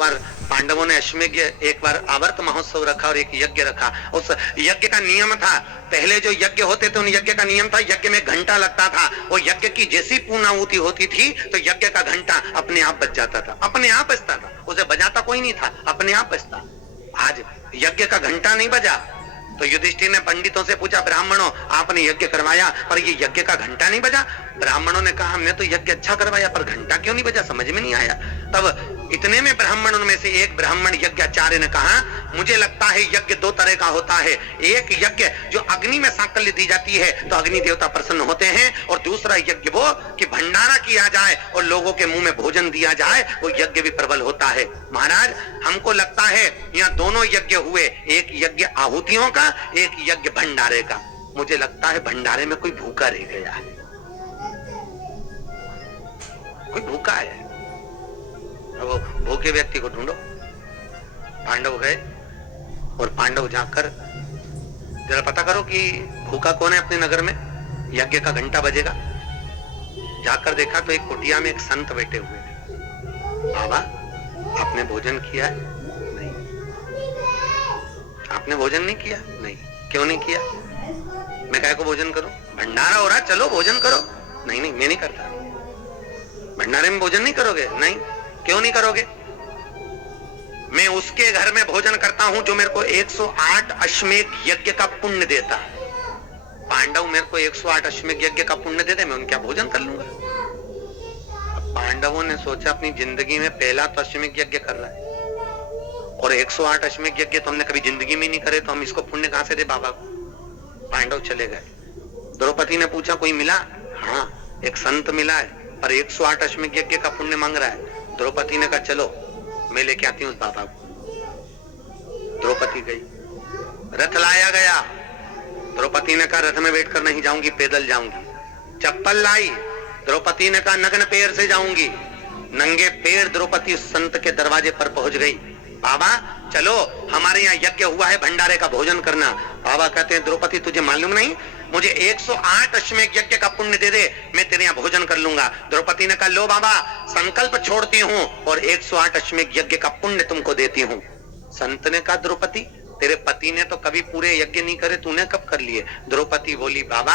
बार पांडवों ने अश्वमेध, एक बार आवर्त महोत्सव रखा और एक यज्ञ रखा। उस यज्ञ का नियम था, पहले जो यज्ञ होते थे उन यज्ञ का नियम था, यज्ञ में घंटा लगता था। वो यज्ञ की जैसी पूर्णाहुति होती थी तो यज्ञ का घंटा अपने आप बज जाता था, अपने आप बजता था, उसे बजाता कोई नहीं था, अपने आप बजता। आज यज्ञ का घंटा नहीं बजा तो युधिष्ठिर ने पंडितों से पूछा, ब्राह्मणों आपने यज्ञ करवाया पर ये यज्ञ का घंटा नहीं बजा। ब्राह्मणों ने कहा हमने तो यज्ञ अच्छा करवाया पर घंटा क्यों नहीं बजा, समझ में नहीं आया। तब इतने में ब्राह्मणों में से एक ब्राह्मण यज्ञाचार्य ने कहा, मुझे लगता है यज्ञ दो तरह का होता है, एक यज्ञ जो अग्नि में साकल्य दी जाती है तो अग्नि देवता प्रसन्न होते हैं, और दूसरा यज्ञ वो कि भंडारा किया जाए और लोगों के मुंह में भोजन दिया जाए, वो यज्ञ भी प्रबल होता है। महाराज हमको लगता है यहाँ दोनों यज्ञ हुए, एक यज्ञ आहुतियों का, एक यज्ञ भंडारे का। मुझे लगता है भंडारे में कोई भूखा रह गया है, कोई भूखा है। वो भूखे व्यक्ति को ढूंढो। पांडव गए और पांडव जाकर जरा पता करो कि भूखा कौन है अपने नगर में, यज्ञ का घंटा बजेगा। जाकर देखा तो एक कुटिया में एक संत बैठे हुए हैं। बाबा आपने भोजन किया है? नहीं। आपने भोजन नहीं किया? नहीं। क्यों नहीं किया? मैं काहे को भोजन करूं, भंडारा हो रहा, चलो भोजन करो। नहीं नहीं मैं नहीं करता। भंडारे में भोजन नहीं करोगे? नहीं। क्यों नहीं करोगे? मैं उसके घर में भोजन करता हूं जो मेरे को 108 अश्वमेध यज्ञ का पुण्य देता है। पांडव मेरे को 108 अश्वमेध यज्ञ का पुण्य देते, मैं उनके भोजन कर लूंगा। अब पांडवों ने सोचा अपनी जिंदगी में पहला तो अश्वमेध यज्ञ कर रहा है और 108 अश्वमेध यज्ञ तो हमने कभी जिंदगी में नहीं करे, तो हम इसको पुण्य कहां से दे बाबा को। पांडव चले गए। द्रौपदी ने पूछा कोई मिला? हाँ एक संत मिला है पर 108 अश्वमेध यज्ञ का पुण्य मांग रहा है। द्रौपदी ने कहा चलो मैं लेके आती हूँ उस बाबा को। द्रौपदी गई, रथ लाया गया। द्रौपदी ने कहा रथ में बैठकर नहीं जाऊंगी, पैदल जाऊंगी। चप्पल लाई, द्रौपदी ने कहा नग्न पैर से जाऊंगी। नंगे पैर द्रौपदी उस संत के दरवाजे पर पहुंच गई। बाबा चलो हमारे यहाँ यज्ञ हुआ है, भंडारे का भोजन करना। बाबा कहते हैं द्रौपदी तुझे मालूम नहीं, मुझे 108 अश्वमेध यज्ञ का पुण्य दे दे, मैं तेरे यहाँ भोजन कर लूंगा। द्रौपदी ने कहा लो बाबा संकल्प छोड़ती हूँ और 108 अश्वमेध यज्ञ का पुण्य तुमको देती हूँ। संत ने कहा द्रौपदी तेरे पति ने तो कभी पूरे यज्ञ नहीं करे, तूने कब कर लिए? द्रौपदी बोली बाबा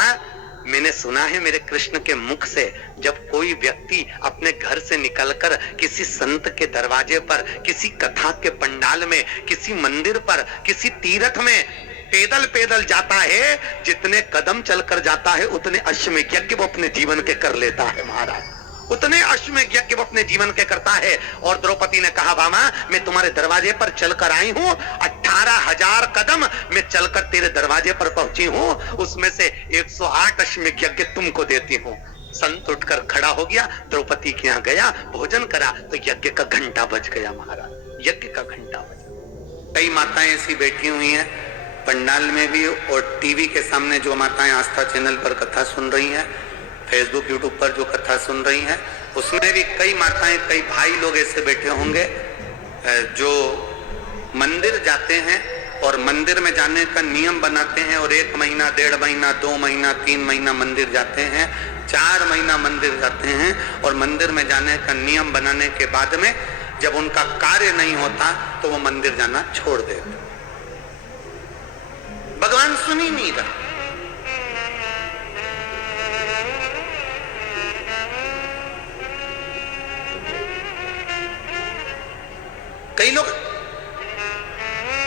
मैंने सुना है मेरे कृष्ण के मुख से, जब कोई व्यक्ति अपने घर से निकलकर किसी संत के दरवाजे पर, किसी कथा के पंडाल में, किसी मंदिर पर, किसी तीर्थ में पैदल पैदल जाता है, जितने कदम चलकर जाता है उतने अश्वमेध यज्ञ वो अपने जीवन के कर लेता है महाराज, उतने अश्वमेध यज्ञ वो अपने जीवन के करता है। और द्रौपदी ने कहा बाबा मैं तुम्हारे दरवाजे पर चलकर आई हूँ, 18,000 कदम मैं चलकर तेरे दरवाजे पर पहुंची हूँ, उसमें से 108 अश्वमेध यज्ञ तुमको देती हूँ। संत उठकर खड़ा हो गया, द्रौपदी के यहाँ गया, भोजन करा तो यज्ञ का घंटा बज गया महाराज, यज्ञ का घंटा बजा। कई माताएं ऐसी बैठी हुई हैं पंडाल में भी और टीवी के सामने जो माताएं आस्था चैनल पर कथा सुन रही हैं, फेसबुक यूट्यूब पर जो कथा सुन रही हैं, उसमें भी कई माताएं कई भाई लोग ऐसे बैठे होंगे जो मंदिर जाते हैं और मंदिर में जाने का नियम बनाते हैं और 1 महीना 1.5 महीना 2 महीना 3 महीना मंदिर जाते हैं, 4 महीना मंदिर जाते हैं और मंदिर में जाने का नियम बनाने के बाद में जब उनका कार्य नहीं होता तो वो मंदिर जाना छोड़ देते। भगवान सुन ही नहीं रहा। कई लोग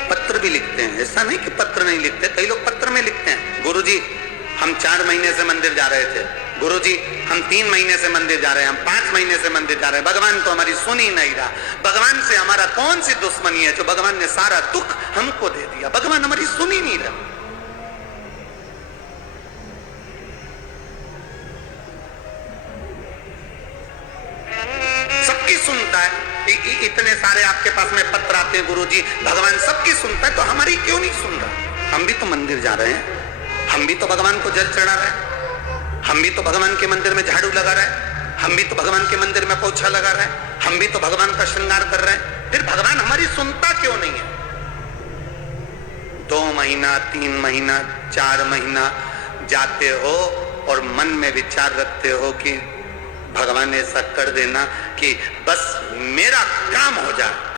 पत्र भी लिखते हैं, ऐसा नहीं कि पत्र नहीं लिखते, कई लोग पत्र में लिखते हैं गुरुजी हम 4 महीने से मंदिर जा रहे थे, गुरुजी हम 3 महीने से मंदिर जा रहे हैं, हम 5 महीने से मंदिर जा रहे हैं, भगवान तो हमारी सुन ही नहीं रहा। भगवान से हमारा कौन सी दुश्मनी है जो भगवान ने सारा दुख हमको दे दिया, भगवान हमारी सुन ही नहीं रहा। सबकी सुनता है, इतने सारे आपके पास में पत्र आते हैं गुरुजी भगवान सबकी सुनता है तो हमारी क्यों नहीं सुन रहा? हम भी तो मंदिर जा रहे हैं, हम भी तो भगवान को जल चढ़ा रहे हैं, हम भी तो भगवान के मंदिर में झाड़ू लगा रहे हैं, हम भी तो भगवान के मंदिर में पोछा लगा रहे हैं, हम भी तो भगवान का श्रृंगार कर रहे हैं, फिर भगवान हमारी सुनता क्यों नहीं है? 2 महीना 3 महीना 4 महीना जाते हो और मन में विचार रखते हो कि भगवान ऐसा कर देना कि बस मेरा काम हो जाए।